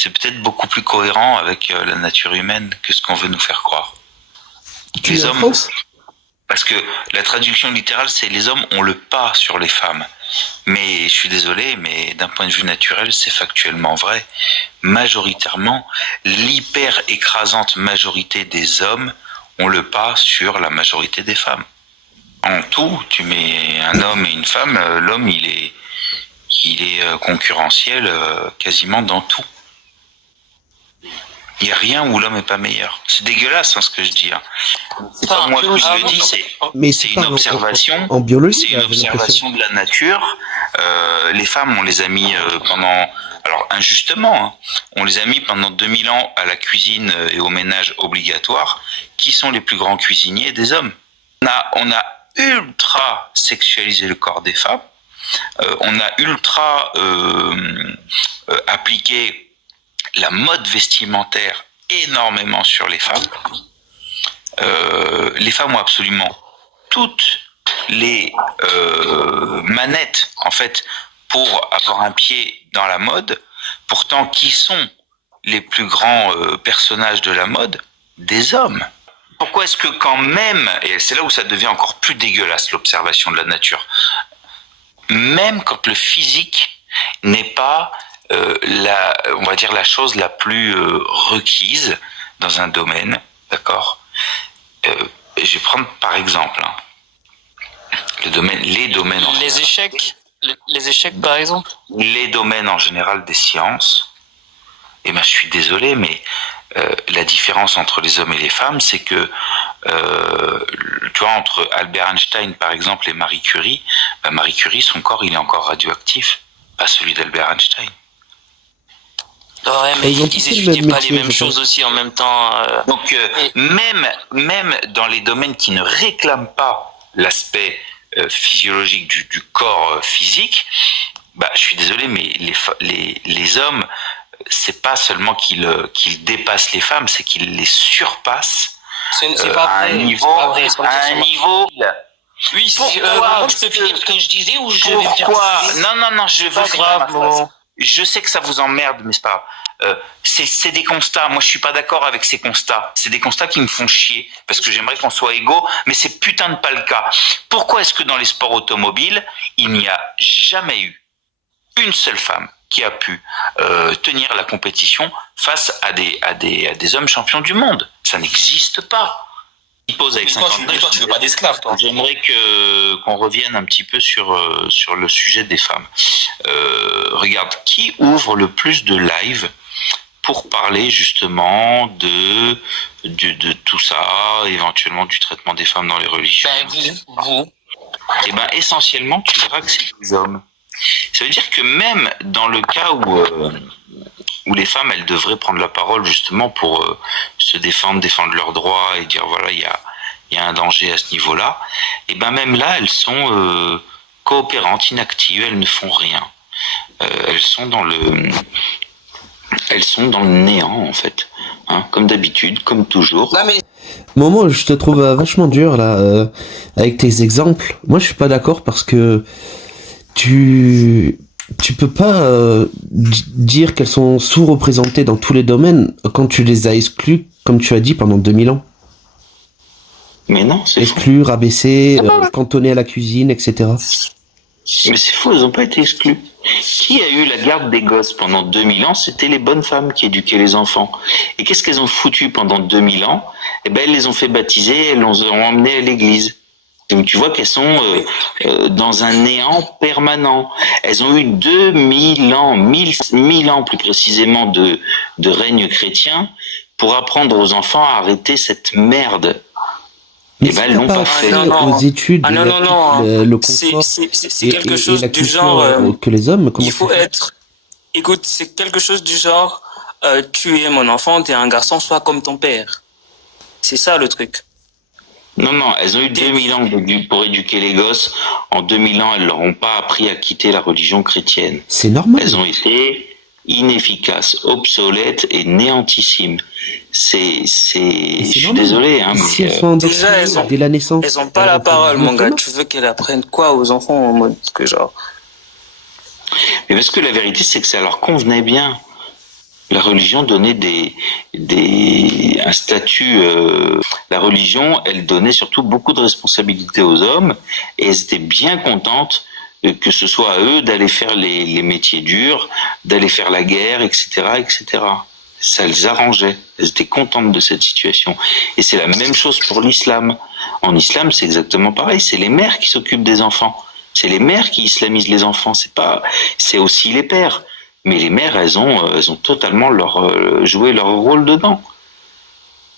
c'est peut-être beaucoup plus cohérent avec la nature humaine que ce qu'on veut nous faire croire. Les hommes, parce que la traduction littérale, c'est les hommes ont le pas sur les femmes. Mais je suis désolé, mais d'un point de vue naturel, c'est factuellement vrai. Majoritairement, l'hyper écrasante majorité des hommes ont le pas sur la majorité des femmes. En tout, tu mets un homme et une femme, l'homme il est concurrentiel quasiment dans tout. Il n'y a rien où l'homme n'est pas meilleur. C'est dégueulasse ce que je dis. C'est pas moi qui le dis, c'est une observation. En biologie, c'est une observation de la nature. Les femmes, on les a mis pendant... Alors injustement, on les a mis pendant 2000 ans à la cuisine et au ménage obligatoire. Qui sont les plus grands cuisiniers des hommes? On a ultra sexualisé le corps des femmes. On a ultra appliqué la mode vestimentaire énormément sur les femmes. Les femmes ont absolument toutes les manettes en fait pour avoir un pied dans la mode. Pourtant, qui sont les plus grands personnages de la mode? Des hommes. Pourquoi est-ce que quand même, et c'est là où ça devient encore plus dégueulasse l'observation de la nature, même quand le physique n'est pas on va dire la chose la plus requise dans un domaine, d'accord. Je vais prendre par exemple les domaines en les général. Les échecs par exemple. Les domaines en général des sciences. Et ben je suis désolé, mais la différence entre les hommes et les femmes, c'est que tu vois, entre Albert Einstein par exemple et Marie Curie, Marie Curie, son corps il est encore radioactif, pas celui d'Albert Einstein. Ouais, mais ils étudient pas les mêmes choses aussi en même temps. Donc même dans les domaines qui ne réclament pas l'aspect physiologique du corps physique, je suis désolé, mais les hommes, c'est pas seulement qu'ils dépassent les femmes, c'est qu'ils les surpassent à un niveau. Oui, pourquoi je peux finir ce que je disais ou je vais faire Non, je veux grave. Je sais que ça vous emmerde, mais c'est pas grave. C'est des constats. Moi, je suis pas d'accord avec ces constats. C'est des constats qui me font chier parce que j'aimerais qu'on soit égaux, mais c'est putain de pas le cas. Pourquoi est-ce que dans les sports automobiles, il n'y a jamais eu une seule femme qui a pu tenir la compétition face à des hommes champions du monde? Ça n'existe pas. Il pose avec 59. Toi, tu veux pas d'esclaves, toi. J'aimerais qu'on revienne un petit peu sur le sujet des femmes. Regarde, qui ouvre le plus de live pour parler justement de tout ça, éventuellement du traitement des femmes dans les religions? Vous. Et essentiellement, tu verras que c'est les hommes. Ça veut dire que même dans le cas où les femmes, elles devraient prendre la parole justement pour se défendre leurs droits et dire voilà, il y a un danger à ce niveau-là, et même là, elles sont coopérantes, inactives, elles ne font rien. Elles sont dans le néant en fait, comme d'habitude, comme toujours. Non, mais... Momo, je te trouve vachement dur là, avec tes exemples. Moi, je suis pas d'accord parce que tu peux pas dire qu'elles sont sous-représentées dans tous les domaines quand tu les as exclues, comme tu as dit, pendant 2000 ans. Mais non, c'est exclus, rabaissés, cantonnés à la cuisine, etc. Mais c'est faux, elles n'ont pas été exclues. Qui a eu la garde des gosses pendant 2000 ans? C'était les bonnes femmes qui éduquaient les enfants. Et qu'est-ce qu'elles ont foutu pendant 2000 ans? Elles les ont fait baptiser, elles les ont emmenées à l'église. Donc tu vois qu'elles sont dans un néant permanent. Elles ont eu 2000 ans, 1000 ans plus précisément de règne chrétien pour apprendre aux enfants à arrêter cette merde. Mais elles l'ont pas fait aux études. Le confort c'est quelque chose du genre que les hommes. Il faut être. Écoute, c'est quelque chose du genre tu es mon enfant, tu es un garçon, sois comme ton père. C'est ça le truc. Non, elles ont eu 2000 ans pour éduquer les gosses. En 2000 ans, elles leur ont pas appris à quitter la religion chrétienne. C'est normal. Elles ont été inefficaces, obsolètes et néantissimes. Je suis désolé, mais si elles sont déjà, dès la naissance. Elles ont pas la parole, mon gars. Tu veux qu'elles apprennent quoi aux enfants en mode que genre? Mais parce que la vérité, c'est que ça leur convenait bien. La religion donnait un statut. La religion, elle donnait surtout beaucoup de responsabilités aux hommes, et elles étaient bien contentes que ce soit à eux d'aller faire les métiers durs, d'aller faire la guerre, etc., etc. Ça les arrangeait. Elles étaient contentes de cette situation. Et c'est la même chose pour l'islam. En islam, c'est exactement pareil. C'est les mères qui s'occupent des enfants. C'est les mères qui islamisent les enfants. C'est aussi les pères. Mais les mères, elles ont totalement joué leur rôle dedans.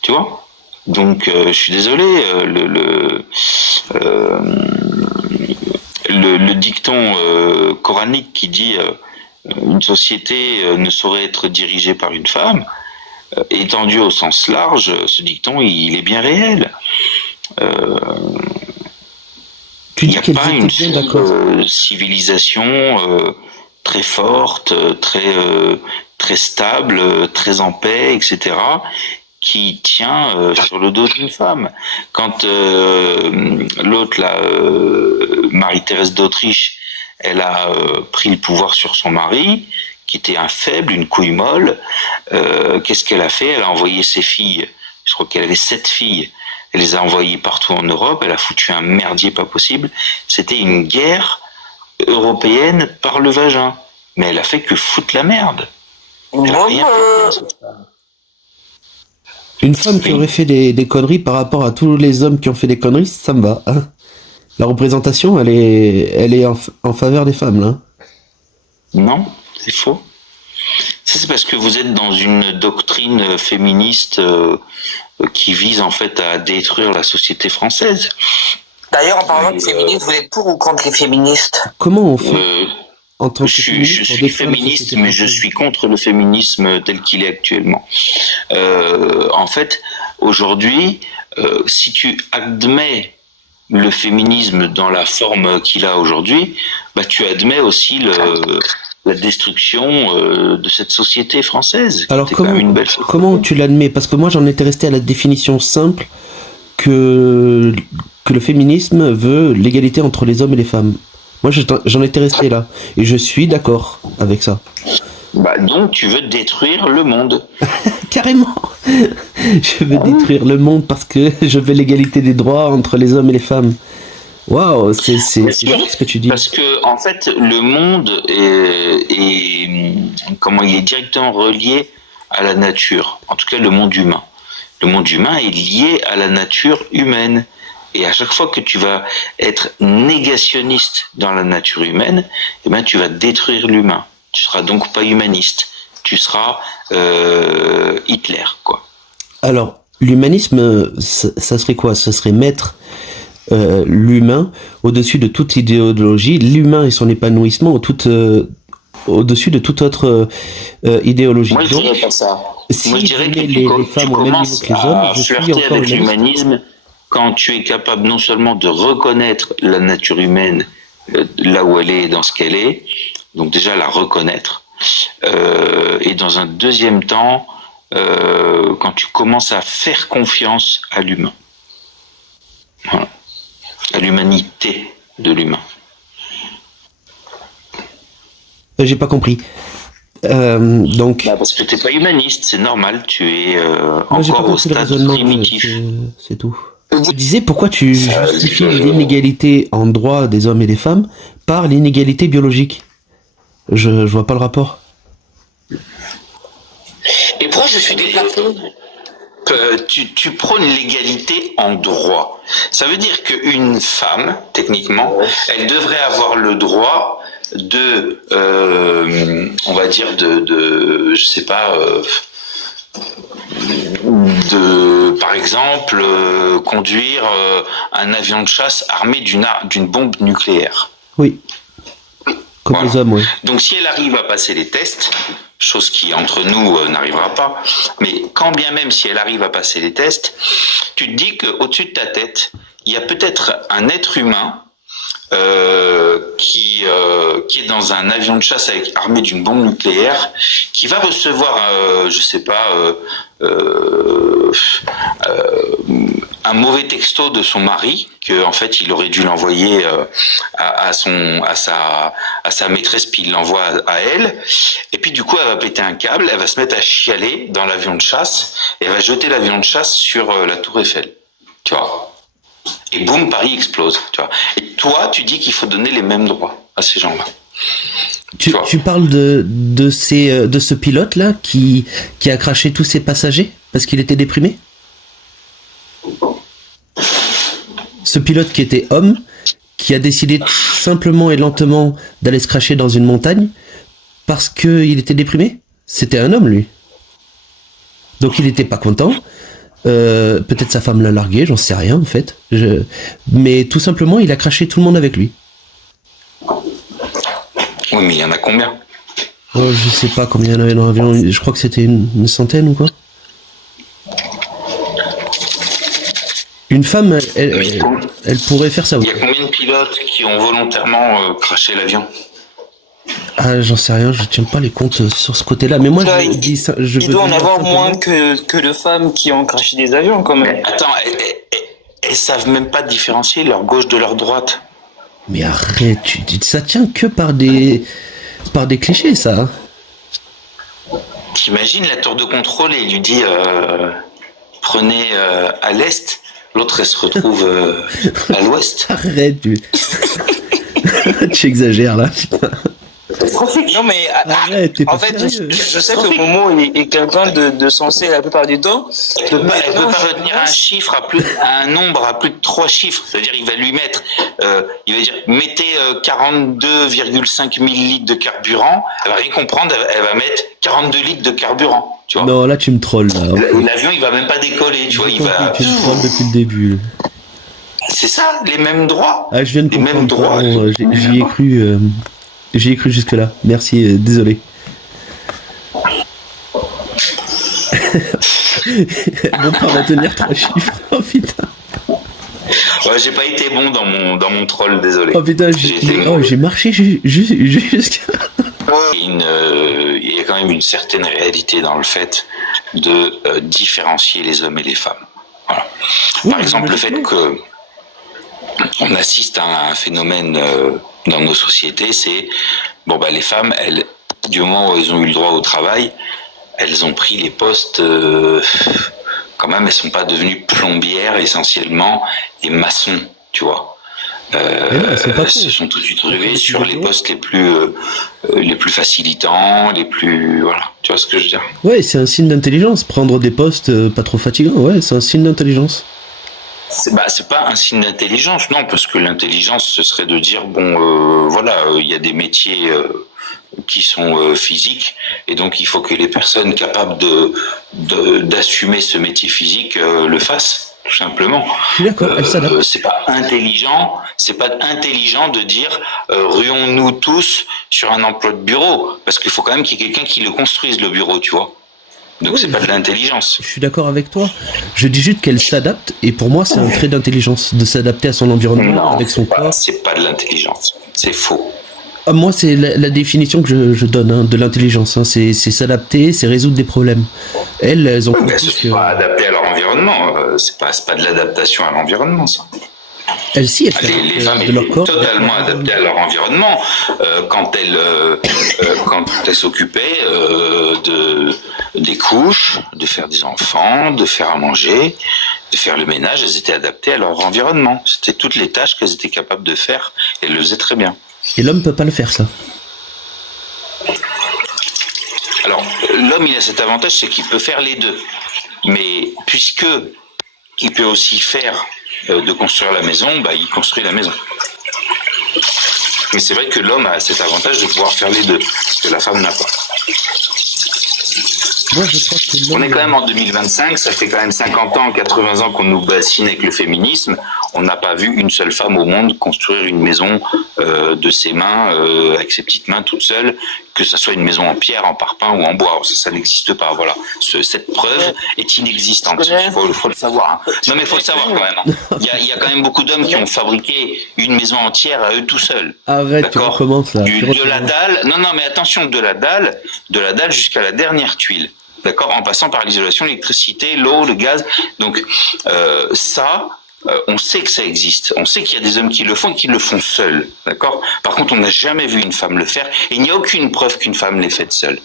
Tu vois? Donc, je suis désolé, le dicton coranique qui dit une société ne saurait être dirigée par une femme, étendu au sens large, ce dicton, il est bien réel. Il n'y a pas une civilisation très forte, très stable, très en paix, etc., qui tient sur le dos d'une femme. Quand l'autre, là, Marie-Thérèse d'Autriche, elle a pris le pouvoir sur son mari, qui était un faible, une couille molle, qu'est-ce qu'elle a fait? Elle a envoyé ses filles, je crois qu'elle avait 7 filles, elle les a envoyées partout en Europe, elle a foutu un merdier pas possible. C'était une guerre européenne par le vagin. Mais elle a fait que foutre la merde. Elle a rien fait. Une femme qui aurait fait des conneries par rapport à tous les hommes qui ont fait des conneries, ça me va. Hein. La représentation, elle est en faveur des femmes, là. Non, c'est faux. Ça, c'est parce que vous êtes dans une doctrine féministe qui vise en fait à détruire la société française. D'ailleurs, en parlant de féministes, vous êtes pour ou contre les féministes? Comment on fait en tant que je suis féministe, mais je suis contre le féminisme tel qu'il est actuellement. En fait, aujourd'hui, si tu admets le féminisme dans la forme qu'il a aujourd'hui, bah, tu admets aussi la destruction de cette société française. Alors comment tu l'admets? Parce que moi j'en étais resté à la définition simple que le féminisme veut l'égalité entre les hommes et les femmes. Moi j'en étais resté là et je suis d'accord avec ça. Bah donc tu veux détruire le monde. Carrément. Je veux détruire le monde parce que je veux l'égalité des droits entre les hommes et les femmes. Waouh, c'est vrai ce que tu dis. Parce que en fait, le monde comment il est directement relié à la nature. En tout cas, le monde humain. Le monde humain est lié à la nature humaine. Et à chaque fois que tu vas être négationniste dans la nature humaine, eh ben tu vas détruire l'humain. Tu seras donc pas humaniste. Tu seras Hitler, quoi. Alors, l'humanisme, ça serait quoi? Ça serait mettre l'humain au-dessus de toute idéologie, l'humain et son épanouissement au-dessus de toute autre idéologie. Moi, je dirais pas ça. Moi, je dirais que les femmes au même niveau que les hommes, je flirter avec l'humanisme quand tu es capable non seulement de reconnaître la nature humaine là où elle est, dans ce qu'elle est, donc déjà la reconnaître, et dans un deuxième temps, quand tu commences à faire confiance à l'humain. Voilà. À l'humanité de l'humain. J'ai pas compris. Donc. Parce que t'es pas humaniste, c'est normal, tu es encore au stade primitif. C'est tout. Je disais pourquoi tu justifies l'inégalité en droit des hommes et des femmes par l'inégalité biologique. Je vois pas le rapport. Et pourquoi je suis déplacé? Tu prônes l'égalité en droit. Ça veut dire qu'une femme, techniquement, elle devrait avoir le droit de, on va dire je sais pas, par exemple, conduire un avion de chasse armé d'une bombe nucléaire. Oui. Comme voilà. Les hommes, oui. Donc si elle arrive à passer les tests, chose qui entre nous n'arrivera pas, mais quand bien même si elle arrive à passer les tests, tu te dis qu'au-dessus de ta tête, il y a peut-être un être humain qui est dans un avion de chasse armé d'une bombe nucléaire, qui va recevoir, je sais pas, un mauvais texto de son mari que en fait il aurait dû l'envoyer à sa maîtresse, puis il l'envoie à elle, et puis du coup elle va péter un câble, elle va se mettre à chialer dans l'avion de chasse et elle va jeter l'avion de chasse sur la tour Eiffel, tu vois, et boum, Paris explose, tu vois. Et toi tu dis qu'il faut donner les mêmes droits à ces gens-là. Tu parles de ce pilote là qui a craché tous ses passagers parce qu'il était déprimé? Ce pilote qui était homme, qui a décidé simplement et lentement d'aller se cracher dans une montagne parce qu'il était déprimé? C'était un homme, lui. Donc il était pas content. Peut-être sa femme l'a largué, j'en sais rien en fait. Mais tout simplement, il a craché tout le monde avec lui. Oui, mais il y en a combien? Je sais pas combien il y en avait dans l'avion. Je crois que c'était une centaine ou quoi. Une femme, elle pourrait faire ça. Il y a combien de pilotes qui ont volontairement craché l'avion? Ah, j'en sais rien, je tiens pas les comptes sur ce côté-là. Mais moi, Là, je dis ça. Il doit en avoir moins que de femmes qui ont craché des avions, quand même. Mais attends, elles savent même pas différencier leur gauche de leur droite. Mais arrête, ça tient que par des clichés, ça. Hein. T'imagines la tour de contrôle et il lui dit prenez à l'est, l'autre elle se retrouve à l'ouest. Arrête, tu exagères là. Non, mais Arrête, t'es pas en fait, sérieux. je sais que Momo est quelqu'un de sensé la plupart du temps. Elle peut pas retenir un chiffre un nombre à plus de 3 chiffres. C'est-à-dire, il va lui mettre, il va dire, mettez 42,5 millilitres de carburant. Elle va rien comprendre. Elle va mettre 42 litres de carburant. Tu vois. Non, là tu me trolles. L'avion, il va même pas décoller. Tu vois, il va. Tu me trolles depuis le début. C'est ça, les mêmes droits. Ah, je viens de les mêmes droits. J'y ai cru. J'y ai cru jusque-là. Merci, désolé. Bon, pas retenir 3 chiffres. Oh putain. Ouais, j'ai pas été bon dans mon troll, désolé. Oh putain, j'ai marché jusqu'à. Il y a quand même une certaine réalité dans le fait de différencier les hommes et les femmes. Voilà. Oui, par exemple, le fait que on assiste à un phénomène dans nos sociétés, c'est les femmes, elles, du moment où elles ont eu le droit au travail, elles ont pris les postes. Quand même, elles sont pas devenues plombières essentiellement et maçons, tu vois. Elles se sont tout de suite retrouvées sur les postes les plus facilitants, les plus voilà. Tu vois ce que je veux dire? Ouais, c'est un signe d'intelligence. Prendre des postes pas trop fatigants, ouais, c'est un signe d'intelligence. C'est pas un signe d'intelligence, non, parce que l'intelligence, ce serait de dire il y a des métiers qui sont physiques, et donc il faut que les personnes capables d'assumer ce métier physique le fassent, tout simplement. Je suis d'accord, elle s'adapte. C'est pas intelligent de dire ruons-nous tous sur un emploi de bureau, parce qu'il faut quand même qu'il y ait quelqu'un qui le construise, le bureau, tu vois. Donc c'est pas de l'intelligence. Je suis d'accord avec toi. Je dis juste qu'elle s'adapte, et pour moi c'est un trait d'intelligence, de s'adapter à son environnement, avec son corps. C'est pas de l'intelligence, c'est faux. Moi c'est la définition que je donne de l'intelligence, hein. C'est s'adapter, c'est résoudre des problèmes. Elles ont compris que... c'est pas adapté à leur environnement, c'est pas de l'adaptation à l'environnement, ça. Les femmes de leur corps, totalement adaptées à leur environnement quand elles s'occupaient des couches, de faire des enfants, de faire à manger, de faire le ménage. Elles étaient adaptées à leur environnement. C'était toutes les tâches qu'elles étaient capables de faire et elles le faisaient très bien. Et l'homme peut pas le faire, ça. Alors l'homme, il a cet avantage, c'est qu'il peut faire les deux, mais puisque il peut aussi faire de construire la maison, il construit la maison. Mais c'est vrai que l'homme a cet avantage de pouvoir faire les deux, que la femme n'a pas. Moi, je crois que on est quand même en 2025, ça fait quand même 50 ans, 80 ans qu'on nous bassine avec le féminisme. On n'a pas vu une seule femme au monde construire une maison de ses mains, avec ses petites mains toute seule, que ça soit une maison en pierre, en parpaing ou en bois. Ça n'existe pas, voilà. Cette preuve est inexistante. Il faut le savoir. Hein. Non mais il faut le savoir quand même. Hein. Il y a quand même beaucoup d'hommes qui ont fabriqué une maison entière à eux tout seuls. Arrête, tu recommences là. De la dalle, non mais attention, de la dalle jusqu'à la dernière tuile. d'accord, en passant par l'isolation, l'électricité, l'eau, le gaz. Donc on sait que ça existe. On sait qu'il y a des hommes qui le font et qui le font seuls, d'accord. Par contre, on n'a jamais vu une femme le faire et il n'y a aucune preuve qu'une femme l'ait faite seule.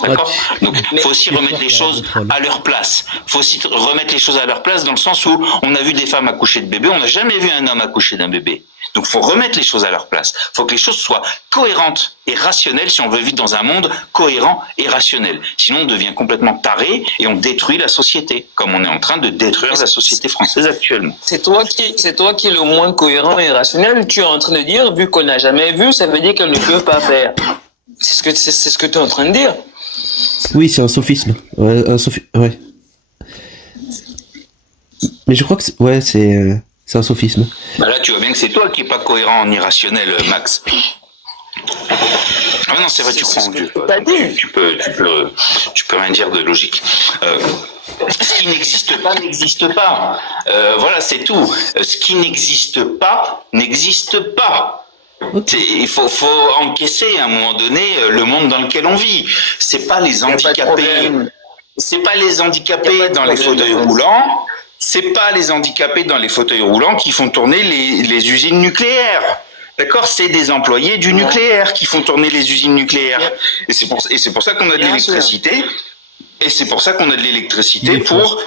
D'accord. Donc, il faut aussi remettre les choses à leur place. Il faut aussi remettre les choses à leur place dans le sens où on a vu des femmes accoucher de bébés, on n'a jamais vu un homme accoucher d'un bébé. Donc, il faut remettre les choses à leur place. Il faut que les choses soient cohérentes et rationnelles si on veut vivre dans un monde cohérent et rationnel. Sinon, on devient complètement taré et on détruit la société, comme on est en train de détruire la société française actuellement. C'est toi qui es le moins cohérent et rationnel. Tu es en train de dire, vu qu'on n'a jamais vu, ça veut dire qu'elle ne peut pas faire. C'est ce que tu es en train de dire. Oui, c'est un sophisme. Ouais. Mais je crois que c'est un sophisme. Bah là, tu vois bien que c'est toi qui n'es pas cohérent ni rationnel, Max. Ah non, c'est vrai, tu crois en Dieu. Tu peux rien dire de logique. Ce qui n'existe pas n'existe pas. Voilà, c'est tout. Ce qui n'existe pas n'existe pas. Il faut encaisser à un moment donné le monde dans lequel on vit. C'est pas les handicapés. C'est pas les handicapés dans les fauteuils roulants. C'est pas les handicapés dans les fauteuils roulants qui font tourner les usines nucléaires. D'accord, c'est des employés du nucléaire qui font tourner les usines nucléaires. Et c'est pour ça qu'on a de l'électricité. Et c'est pour ça qu'on a de l'électricité pour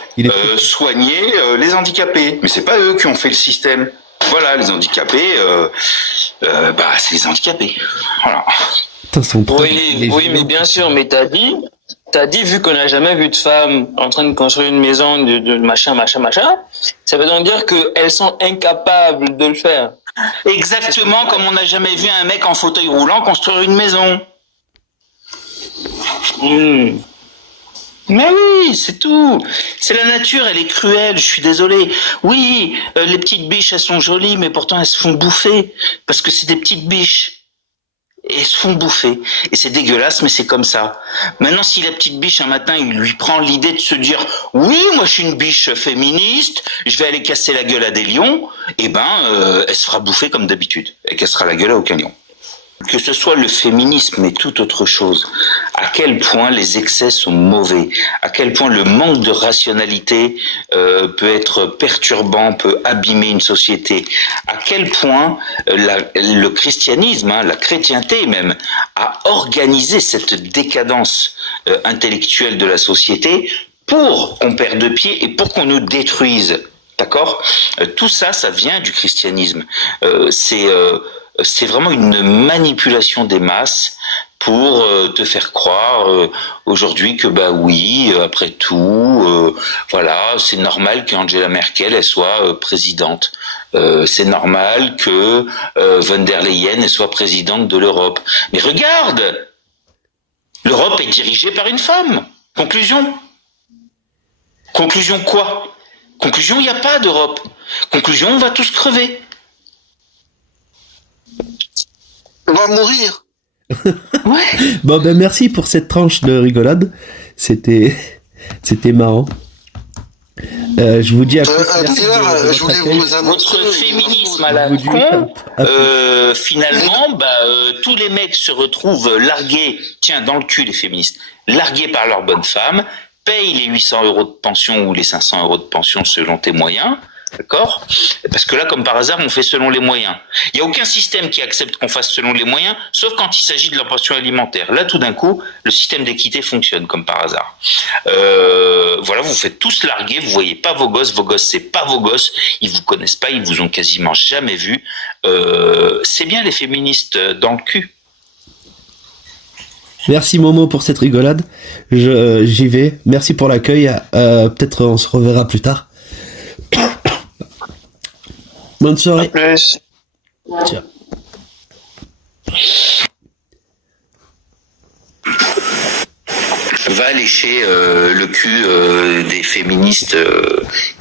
soigner les handicapés. Mais c'est pas eux qui ont fait le système. Voilà, les handicapés, c'est les handicapés. Voilà. Oui, mais bien sûr, mais t'as dit, vu qu'on n'a jamais vu de femmes en train de construire une maison de machin, ça veut donc dire qu'elles sont incapables de le faire. Exactement comme on n'a jamais vu un mec en fauteuil roulant construire une maison. Mais oui, c'est tout. C'est la nature, elle est cruelle, je suis désolé. Oui, les petites biches, elles sont jolies, mais pourtant elles se font bouffer. Parce que c'est des petites biches. Et elles se font bouffer. Et c'est dégueulasse, mais c'est comme ça. Maintenant, si la petite biche, un matin, il lui prend l'idée de se dire « Oui, moi je suis une biche féministe, je vais aller casser la gueule à des lions », elle se fera bouffer comme d'habitude. Elle cassera la gueule à aucun lion. Que ce soit le féminisme et toute autre chose, à quel point les excès sont mauvais, à quel point le manque de rationalité peut être perturbant, peut abîmer une société, à quel point le christianisme, la chrétienté même, a organisé cette décadence intellectuelle de la société pour qu'on perde pied et pour qu'on nous détruise. D'accord ? Tout ça, ça vient du christianisme. C'est vraiment une manipulation des masses pour te faire croire aujourd'hui que oui, après tout, voilà, c'est normal qu'Angela Merkel elle soit présidente. C'est normal que von der Leyen elle soit présidente de l'Europe. Mais regarde, l'Europe est dirigée par une femme. Conclusion. Conclusion quoi ? Conclusion, il n'y a pas d'Europe. Conclusion, on va tous crever. On va mourir. Ouais. Bon merci pour cette tranche de rigolade. C'était marrant. Je vous dis à je voulais vous annoncer votre féminisme à la con. Finalement, tous les mecs se retrouvent largués, dans le cul les féministes, largués par leur bonne femme, payent les 800 € de pension ou les 500 € de pension selon tes moyens. D'accord ? Parce que là, comme par hasard, on fait selon les moyens. Il n'y a aucun système qui accepte qu'on fasse selon les moyens, sauf quand il s'agit de la pension alimentaire. Là, tout d'un coup, le système d'équité fonctionne, comme par hasard. Voilà, vous faites tous larguer, vous voyez pas vos gosses, c'est pas vos gosses, ils vous connaissent pas, ils vous ont quasiment jamais vu. C'est bien les féministes dans le cul. Merci Momo pour cette rigolade. J'y vais. Merci pour l'accueil. Peut-être on se reverra plus tard. Bonne soirée. À plus. Ciao. Va lécher le cul des féministes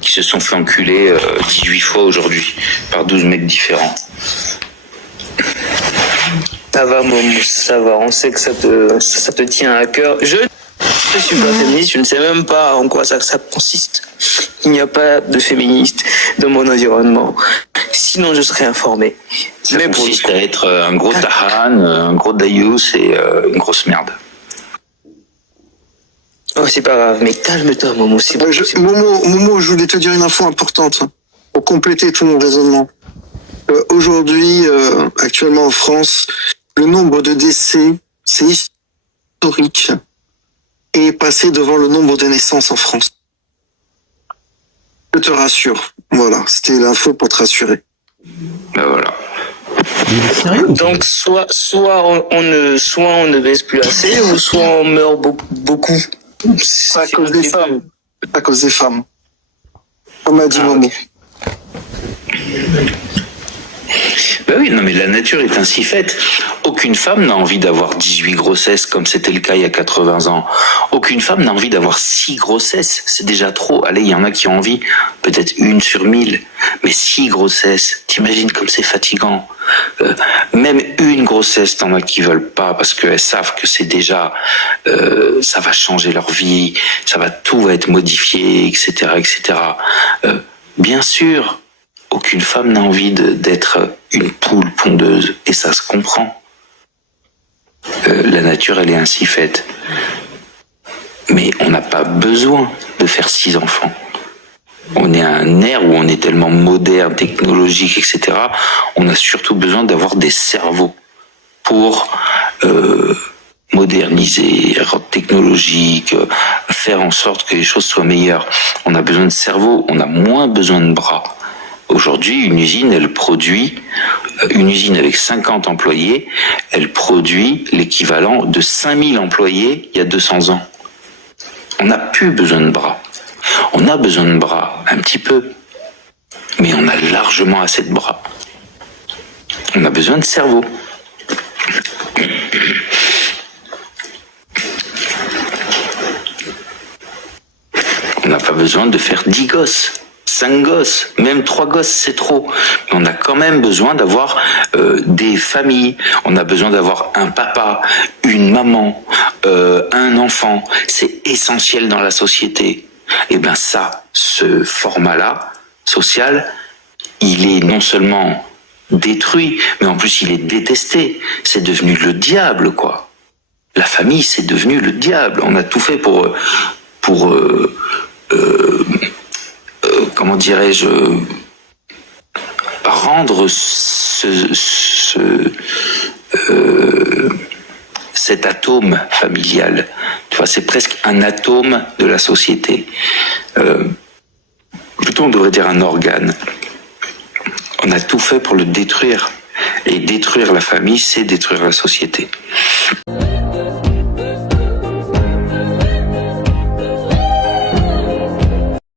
qui se sont fait enculer 18 fois aujourd'hui par 12 mecs différents. Ça va, Momo, ça va. On sait que ça te tient à cœur. Je ne suis pas féministe, je ne sais même pas en quoi ça consiste. Il n'y a pas de féministe dans mon environnement. Sinon, je serais informé. Ça consiste à être un gros tahan, un gros daïus et une grosse merde. Oh, c'est pas grave, mais calme-toi, Momo. C'est bon. Momo, je voulais te dire une info importante pour compléter tout mon raisonnement. Aujourd'hui, actuellement en France, le nombre de décès, c'est historique, et est passé devant le nombre de naissances en France. Je te rassure. Voilà, c'était l'info pour te rassurer. Ben voilà. Il est sérieux ou pas? Donc, soit on ne baisse plus assez, ou soit on meurt beaucoup. C'est à cause des femmes. À cause des femmes. Comme a dit Momo. Ben oui, non mais la nature est ainsi faite. Aucune femme n'a envie d'avoir 18 grossesses comme c'était le cas il y a 80 ans. Aucune femme n'a envie d'avoir 6 grossesses. C'est déjà trop. Allez, il y en a qui ont envie. Peut-être 1 sur 1000. Mais 6 grossesses, t'imagines comme c'est fatigant. Même une grossesse, t'en as qui veulent pas parce qu'elles savent que c'est déjà, ça va changer leur vie, tout va être modifié, etc., etc. Bien sûr, aucune femme n'a envie d'être une poule pondeuse, et ça se comprend. La nature, elle est ainsi faite. Mais on n'a pas besoin de faire 6 enfants. On est à un ère où on est tellement moderne, technologique, etc. On a surtout besoin d'avoir des cerveaux pour moderniser, rendre technologique, faire en sorte que les choses soient meilleures. On a besoin de cerveaux, on a moins besoin de bras. Aujourd'hui, une usine, une usine avec 50 employés, elle produit l'équivalent de 5000 employés il y a 200 ans. On n'a plus besoin de bras. On a besoin de bras, un petit peu, mais on a largement assez de bras. On a besoin de cerveau. On n'a pas besoin de faire 10 gosses, 5 gosses, même 3 gosses, c'est trop. Mais on a quand même besoin d'avoir des familles. On a besoin d'avoir un papa, une maman, un enfant. C'est essentiel dans la société. Et bien ça, ce format-là, social, il est non seulement détruit, mais en plus il est détesté. C'est devenu le diable, quoi. La famille, c'est devenu le diable. On a tout fait pour comment dirais-je, rendre cet atome familial. Tu vois, c'est presque un atome de la société. Plutôt, on devrait dire un organe. On a tout fait pour le détruire. Et détruire la famille, c'est détruire la société.